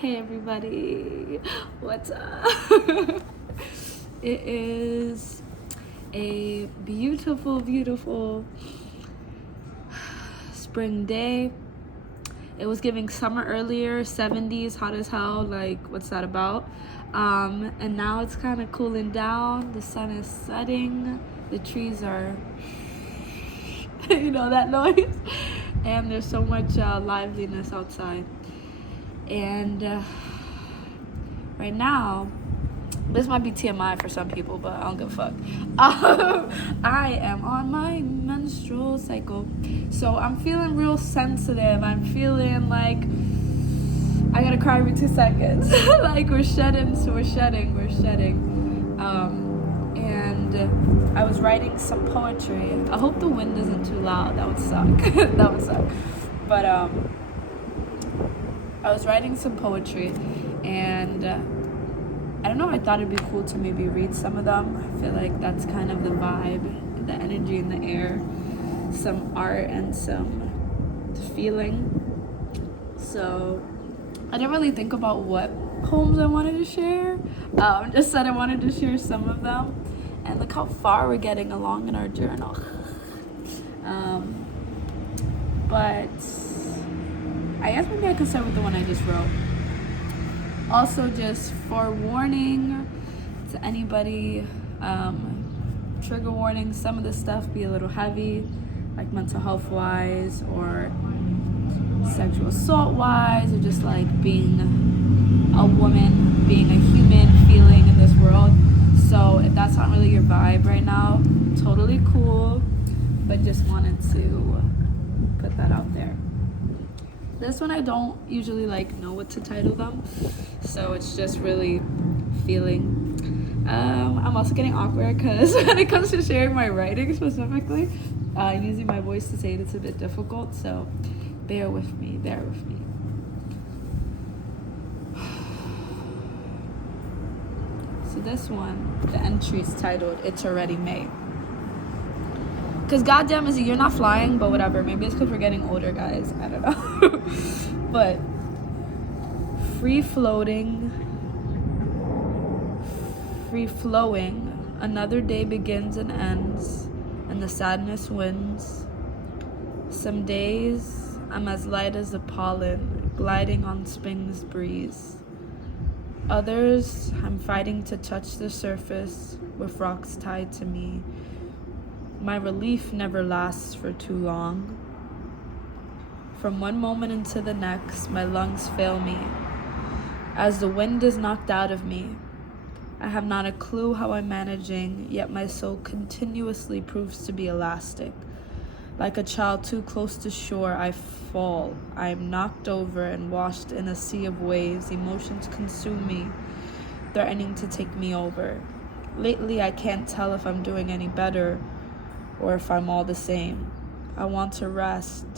Hey everybody, what's up? It is a beautiful, beautiful spring day. It was giving summer earlier, 70s, hot as hell, like what's that about? And now it's kind of cooling down, the sun is setting, the trees are, you know that noise? And there's so much liveliness outside. And right now, this might be TMI for some people, but I don't give a fuck. I am on my menstrual cycle. So I'm feeling real sensitive. I'm feeling like I gotta cry every 2 seconds. Like we're shedding. And I was writing some poetry. I hope the wind isn't too loud. That would suck. That would suck. But I was writing some poetry, and I don't know, I thought it'd be cool to maybe read some of them. I feel like that's kind of the vibe, the energy in the air, some art and some feeling. So I didn't really think about what poems I wanted to share. Just said I wanted to share some of them. And look how far we're getting along in our journal. But I guess maybe I could start with the one I just wrote. Also, just forewarning to anybody, trigger warning, some of this stuff be a little heavy, like mental health wise or sexual assault wise, or just like being a woman, being a human, feeling in this world. So if that's not really your vibe right now, totally cool, but just wanted to put that out there. This one I don't usually know what to title them, so it's just really feeling. I'm also getting awkward because when it comes to sharing my writing specifically, using my voice to say it's a bit difficult, so bear with me. So this one, the entry is titled, It's Already May. Because goddamn is it, you're not flying, but whatever. Maybe it's because we're getting older, guys. I don't know. But free flowing, another day begins and ends, and the sadness wins. Some days I'm as light as the pollen, gliding on spring's breeze. Others I'm fighting to touch the surface with rocks tied to me. My relief never lasts for too long. From one moment into the next, my lungs fail me. As the wind is knocked out of me, I have not a clue how I'm managing, yet my soul continuously proves to be elastic. Like a child too close to shore, I fall. I am knocked over and washed in a sea of waves. Emotions consume me, threatening to take me over. Lately, I can't tell if I'm doing any better or if I'm all the same. I want to rest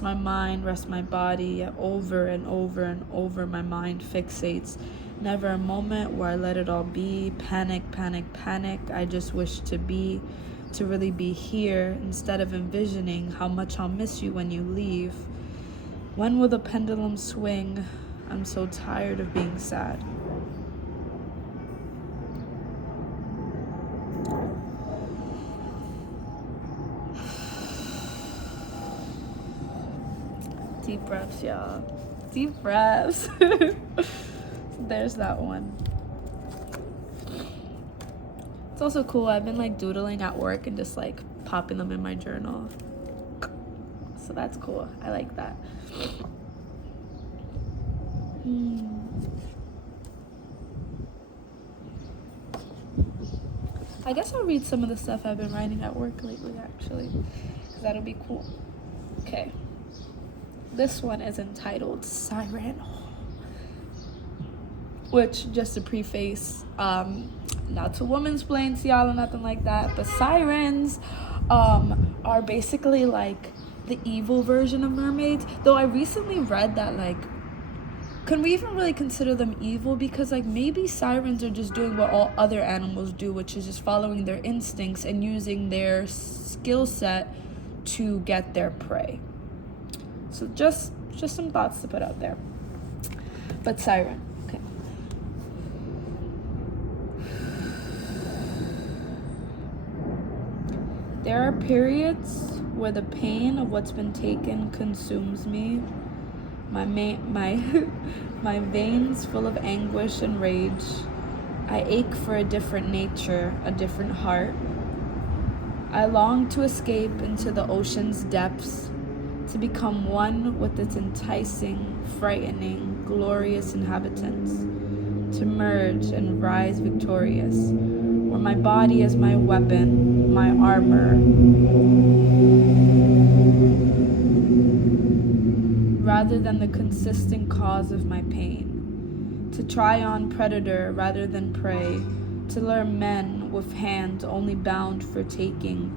my mind, rest my body, yet over and over and over my mind fixates. Never a moment where I let it all be. Panic. I just wish to really be here, instead of envisioning how much I'll miss you when you leave. When will the pendulum swing? I'm so tired of being sad. Deep breaths, y'all. Deep breaths. There's that one. It's also cool. I've been doodling at work and just popping them in my journal. So that's cool. I like that. I guess I'll read some of the stuff I've been writing at work lately, actually, because that'll be cool. Okay. This one is entitled Siren, which, just to preface, not to womansplain to y'all or nothing like that, but sirens are basically the evil version of mermaids. Though I recently read that can we even really consider them evil? Because maybe sirens are just doing what all other animals do, which is just following their instincts and using their skill set to get their prey. So just some thoughts to put out there. But siren. Okay. There are periods where the pain of what's been taken consumes me. My my veins full of anguish and rage. I ache for a different nature, a different heart. I long to escape into the ocean's depths, to become one with its enticing, frightening, glorious inhabitants, to merge and rise victorious, where my body is my weapon, my armor, rather than the consistent cause of my pain, to try on predator rather than prey, to lure men with hands only bound for taking,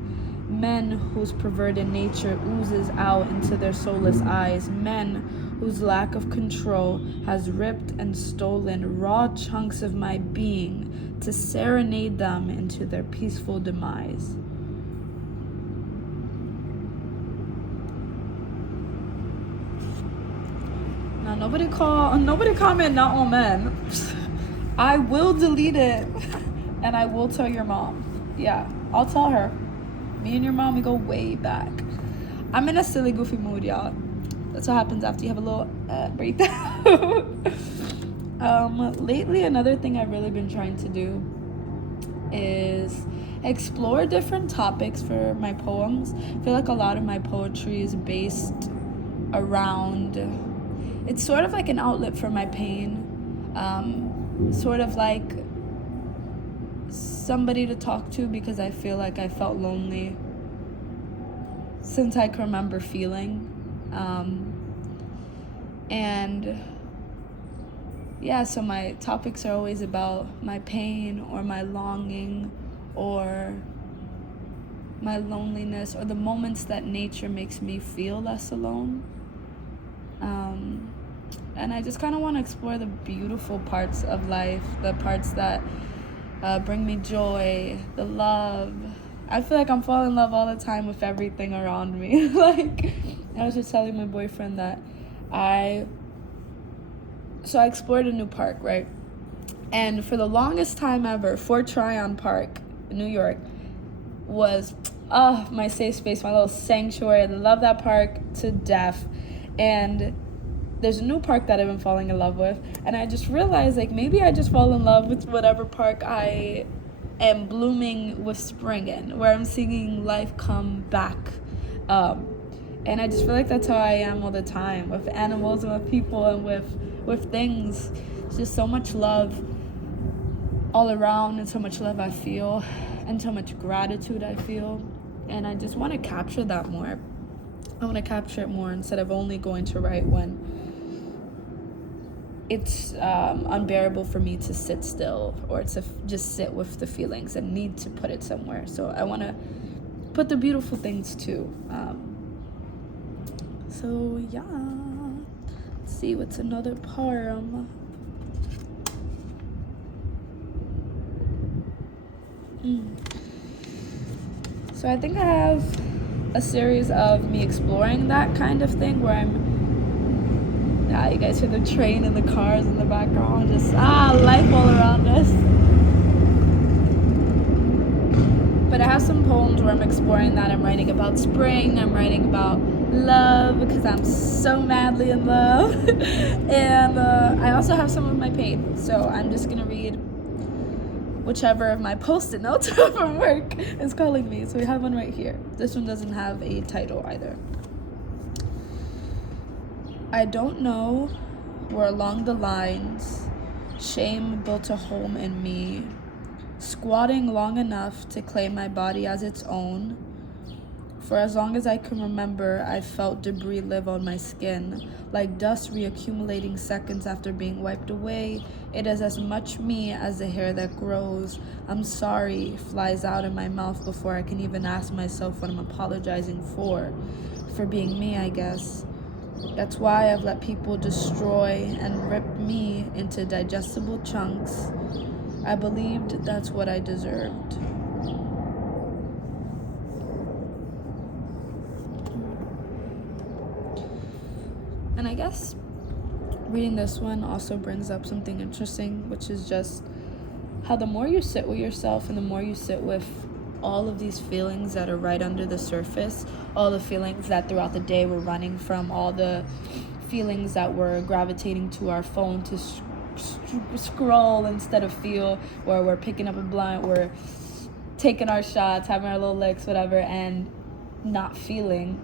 men whose perverted nature oozes out into their soulless eyes, men whose lack of control has ripped and stolen raw chunks of my being to serenade them into their peaceful demise. Now nobody comment not all men. I will delete it and I will tell your mom. Yeah, I'll tell her. Me and your mom, we go way back. I'm in a silly, goofy mood, y'all. That's what happens after you have a little breakdown. Lately, another thing I've really been trying to do is explore different topics for my poems. I feel like a lot of my poetry is based around, it's sort of like an outlet for my pain. Sort of like somebody to talk to, because I feel like I felt lonely since I can remember feeling. And yeah, so my topics are always about my pain or my longing or my loneliness or the moments that nature makes me feel less alone. And I just kind of want to explore the beautiful parts of life, the parts that bring me joy, the love. I feel like I'm falling in love all the time with everything around me. Like, I was just telling my boyfriend that I explored a new park, right? And for the longest time ever, Fort Tryon Park in New York was my safe space, my little sanctuary. I love that park to death. And there's a new park that I've been falling in love with, and I just realized, like, maybe I just fall in love with whatever park I am blooming with spring in, where I'm seeing life come back. And I just feel like that's how I am all the time, with animals and with people and with things. It's just so much love all around, and so much love I feel, and so much gratitude I feel. And I just want to capture that more. I want to capture it more instead of only going to write when it's unbearable for me to sit still or to just sit with the feelings and need to put it somewhere. So I want to put the beautiful things too. So yeah, let's see what's another poem. So I think I have a series of me exploring that kind of thing where you guys hear the train and the cars in the background, just life all around us. But I have some poems where I'm exploring that. I'm writing about spring, I'm writing about love because I'm so madly in love. And I also have some of my pain, so I'm just gonna read whichever of my post-it notes from work is calling me. So we have one right here. This one doesn't have a title either. I don't know where along the lines shame built a home in me, squatting long enough to claim my body as its own. For as long as I can remember, I felt debris live on my skin, like dust reaccumulating seconds after being wiped away. It is as much me as the hair that grows. I'm sorry flies out in my mouth before I can even ask myself what I'm apologizing for being me, I guess. That's why I've let people destroy and rip me into digestible chunks. I believed that's what I deserved. And I guess reading this one also brings up something interesting, which is just how the more you sit with yourself and the more you sit with all of these feelings that are right under the surface, all the feelings that throughout the day we're running from, all the feelings that we're gravitating to our phone to scroll instead of feel, where we're picking up a blunt, we're taking our shots, having our little licks, whatever, and not feeling.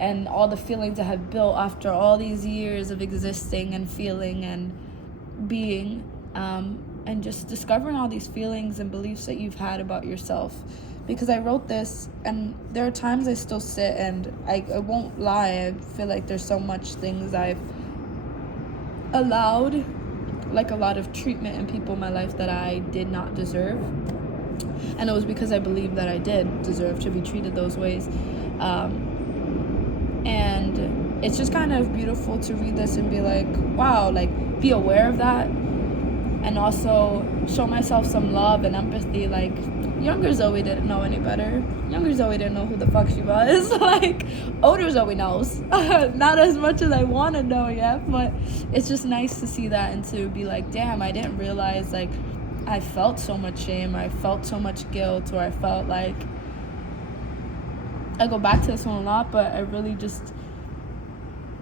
And all the feelings that have built after all these years of existing and feeling and being, and just discovering all these feelings and beliefs that you've had about yourself. Because I wrote this, and there are times I still sit and I won't lie, I feel like there's so much things I've allowed, like a lot of treatment and people in my life that I did not deserve. And it was because I believed that I did deserve to be treated those ways. And it's just kind of beautiful to read this and be like, wow, like, be aware of that. And also show myself some love and empathy. Like, younger Zoe didn't know any better. Younger Zoe didn't know who the fuck she was. Like, older Zoe knows. Not as much as I want to know yet, but it's just nice to see that and to be like, damn, I didn't realize, like, I felt so much shame, or I felt so much guilt, or I felt like, I go back to this one a lot, but I really just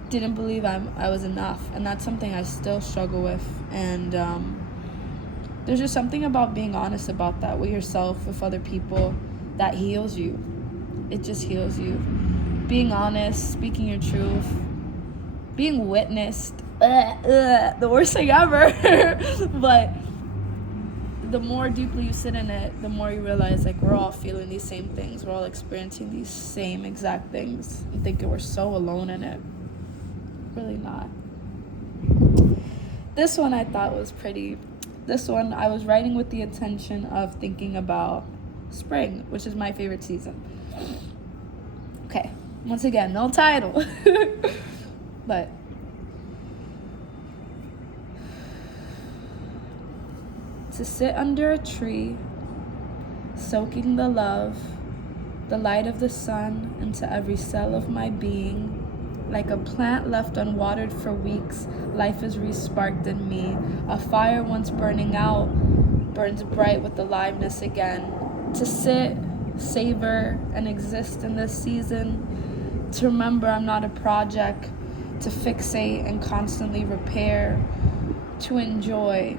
didn't believe I was enough. And that's something I still struggle with. And there's just something about being honest about that with yourself, with other people, that heals you. It just heals you. Being honest, speaking your truth, being witnessed, the worst thing ever. But the more deeply you sit in it, the more you realize, like, we're all feeling these same things. We're all experiencing these same exact things. And thinking we're so alone in it. Really not. This one I thought was pretty. This one I was writing with the intention of thinking about spring, which is my favorite season. Okay, once again, no title. But to sit under a tree, soaking the love, the light of the sun into every cell of my being. Like a plant left unwatered for weeks, life is re-sparked in me. A fire once burning out burns bright with aliveness again. To sit, savor, and exist in this season. To remember I'm not a project. To fixate and constantly repair. To enjoy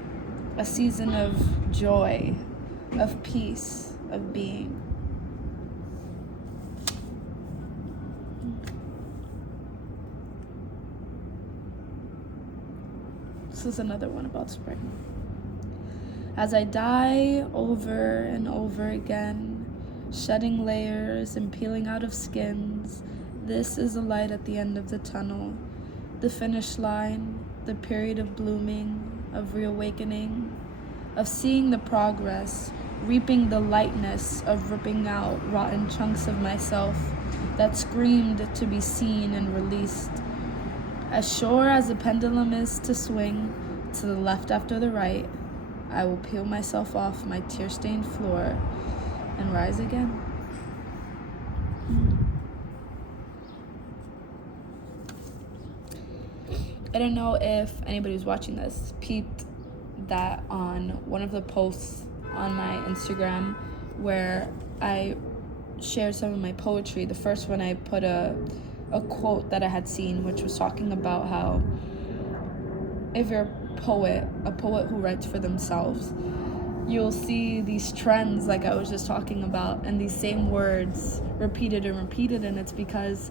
a season of joy, of peace, of being. This is another one about spring. As I die over and over again, shedding layers and peeling out of skins, this is the light at the end of the tunnel, the finish line, the period of blooming, of reawakening, of seeing the progress, reaping the lightness of ripping out rotten chunks of myself that screamed to be seen and released. As sure as the pendulum is to swing to the left after the right, I will peel myself off my tear-stained floor and rise again. I don't know if anybody who's watching this peeped that on one of the posts on my Instagram where I shared some of my poetry. The first one I put a quote that I had seen, which was talking about how if you're a poet who writes for themselves, you'll see these trends like I was just talking about, and these same words repeated and repeated, and it's because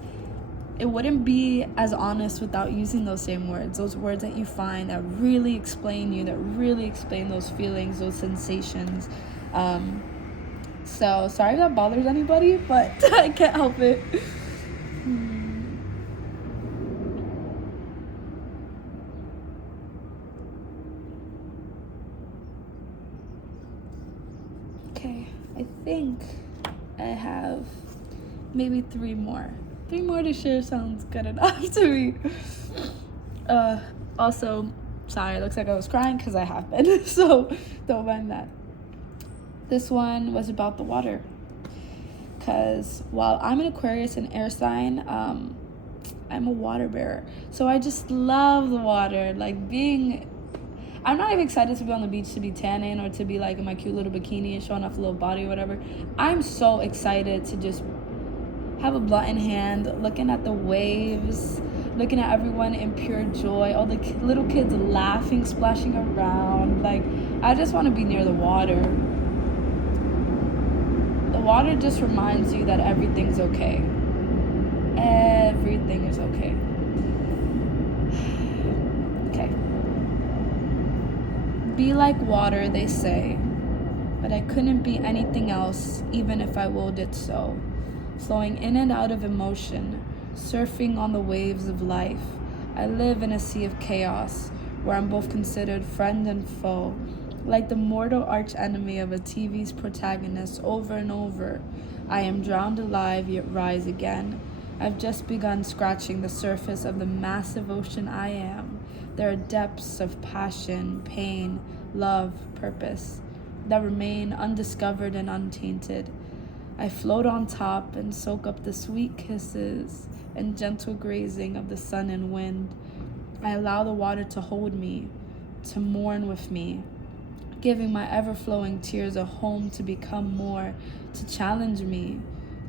it wouldn't be as honest without using those same words, those words that you find that really explain you, that really explain those feelings, those sensations. So sorry if that bothers anybody, but I can't help it. Okay, I think I have maybe three more. Three more to share sounds good enough to me. Also, sorry, it looks like I was crying because I have been, so don't mind that. This one was about the water. Because while I'm an Aquarius and air sign, I'm a water bearer. So I just love the water. Like I'm not even excited to be on the beach to be tanning or to be like in my cute little bikini and showing off a little body or whatever. I'm so excited to just have a blunt in hand, looking at the waves, looking at everyone in pure joy, all the little kids laughing, splashing around. Like, I just want to be near the water. The water just reminds you that everything's okay. Everything is okay. Okay. Be like water, they say, but I couldn't be anything else, even if I willed it so. Flowing in and out of emotion, surfing on the waves of life. I live in a sea of chaos, where I'm both considered friend and foe, like the mortal archenemy of a TV's protagonist over and over. I am drowned alive, yet rise again. I've just begun scratching the surface of the massive ocean I am. There are depths of passion, pain, love, purpose that remain undiscovered and untainted. I float on top and soak up the sweet kisses and gentle grazing of the sun and wind. I allow the water to hold me, to mourn with me, giving my ever-flowing tears a home to become more, to challenge me,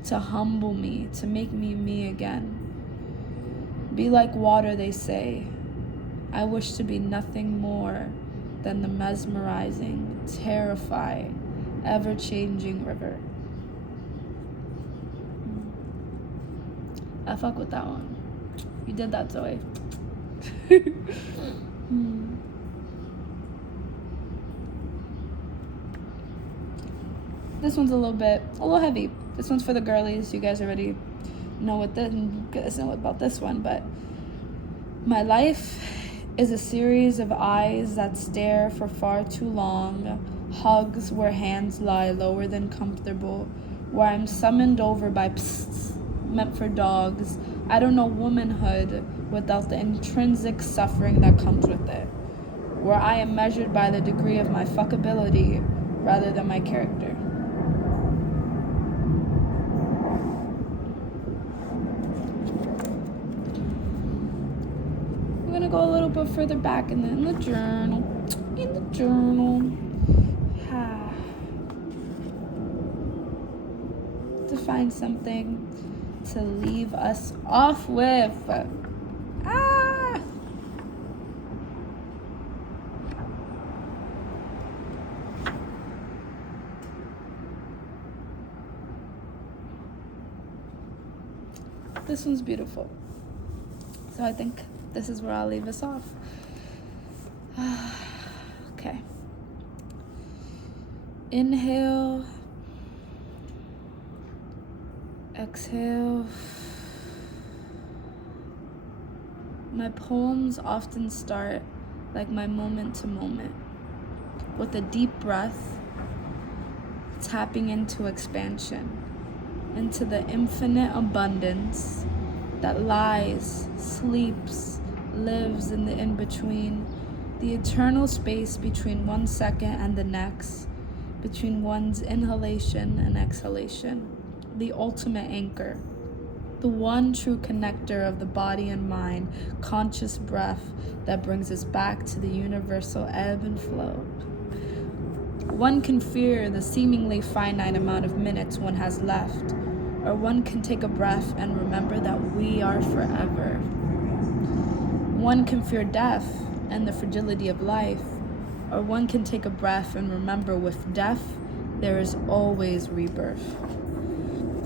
to humble me, to make me me again. Be like water, they say. I wish to be nothing more than the mesmerizing, terrifying, ever-changing river. I fuck with that one. You did that, Zoe. This one's a little heavy. This one's for the girlies. You guys already know about this one, but my life is a series of eyes that stare for far too long, hugs where hands lie lower than comfortable, where I'm summoned over by pssts, meant for dogs. I don't know womanhood without the intrinsic suffering that comes with it, where I am measured by the degree of my fuckability rather than my character. I'm gonna go a little bit further back in the journal. To find something to leave us off with. This one's beautiful. So I think this is where I'll leave us off. Okay. Inhale. Exhale. My poems often start like my moment to moment, with a deep breath, tapping into expansion, into the infinite abundance that lies, sleeps, lives in the in-between, the eternal space between 1 second and the next, between one's inhalation and exhalation, the ultimate anchor, the one true connector of the body and mind, conscious breath that brings us back to the universal ebb and flow. One can fear the seemingly finite amount of minutes one has left, or one can take a breath and remember that we are forever. One can fear death and the fragility of life, or one can take a breath and remember with death, there is always rebirth.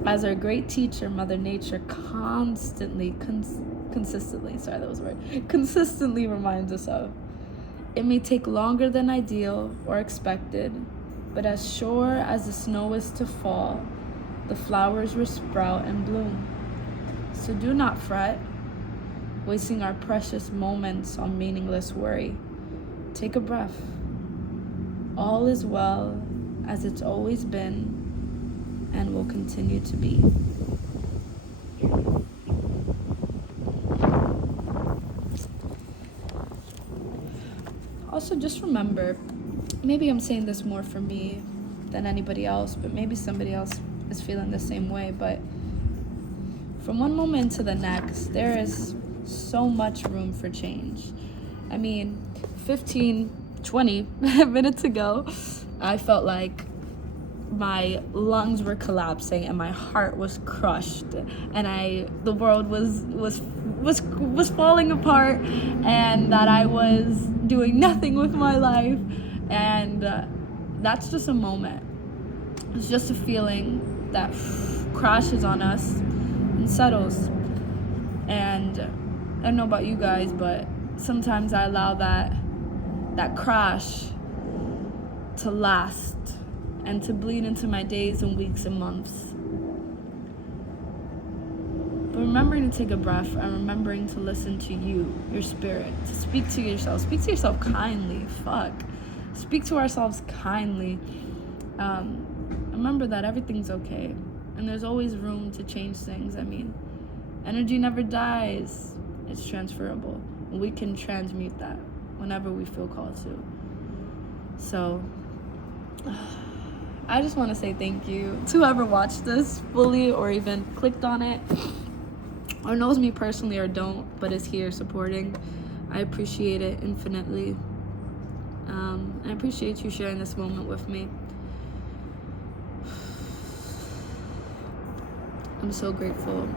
As our great teacher, Mother Nature, consistently reminds us of. It may take longer than ideal or expected, but as sure as the snow is to fall, the flowers will sprout and bloom. So do not fret, wasting our precious moments on meaningless worry. Take a breath. All is well, as it's always been, and will continue to be. Also, just remember, maybe I'm saying this more for me than anybody else, but maybe somebody else is feeling the same way, but from one moment to the next, there is so much room for change. I mean, 15, 20 minutes ago, I felt like my lungs were collapsing and my heart was crushed, and the world was falling apart, and that I was doing nothing with my life. And that's just a moment. It's just a feeling that crashes on us and settles. And I don't know about you guys, but sometimes I allow that crash to last and to bleed into my days and weeks and months. But remembering to take a breath and remembering to listen to you, your spirit, to speak to yourself. Speak to yourself kindly. Speak to ourselves kindly. Remember that everything's okay. And there's always room to change things. I mean, energy never dies. It's transferable. And we can transmute that whenever we feel called to. So, I just want to say thank you to whoever watched this fully or even clicked on it or knows me personally or don't, but is here supporting. I appreciate it infinitely. I appreciate you sharing this moment with me. I'm so grateful.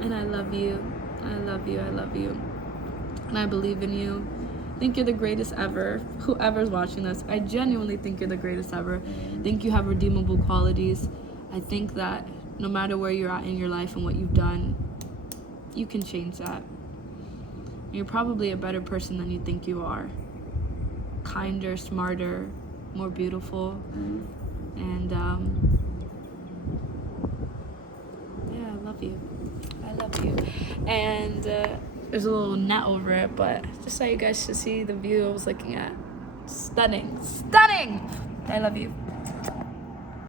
And I love you. I love you. I love you. And I believe in you. I think you're the greatest ever. Whoever's watching this, I genuinely think you're the greatest ever. I think you have redeemable qualities. I think that no matter where you're at in your life and what you've done, you can change that. You're probably a better person than you think you are. Kinder, smarter, more beautiful. And yeah, I love you. I love you. And there's a little net over it, but just so you guys should see the view I was looking at. Stunning. I love you.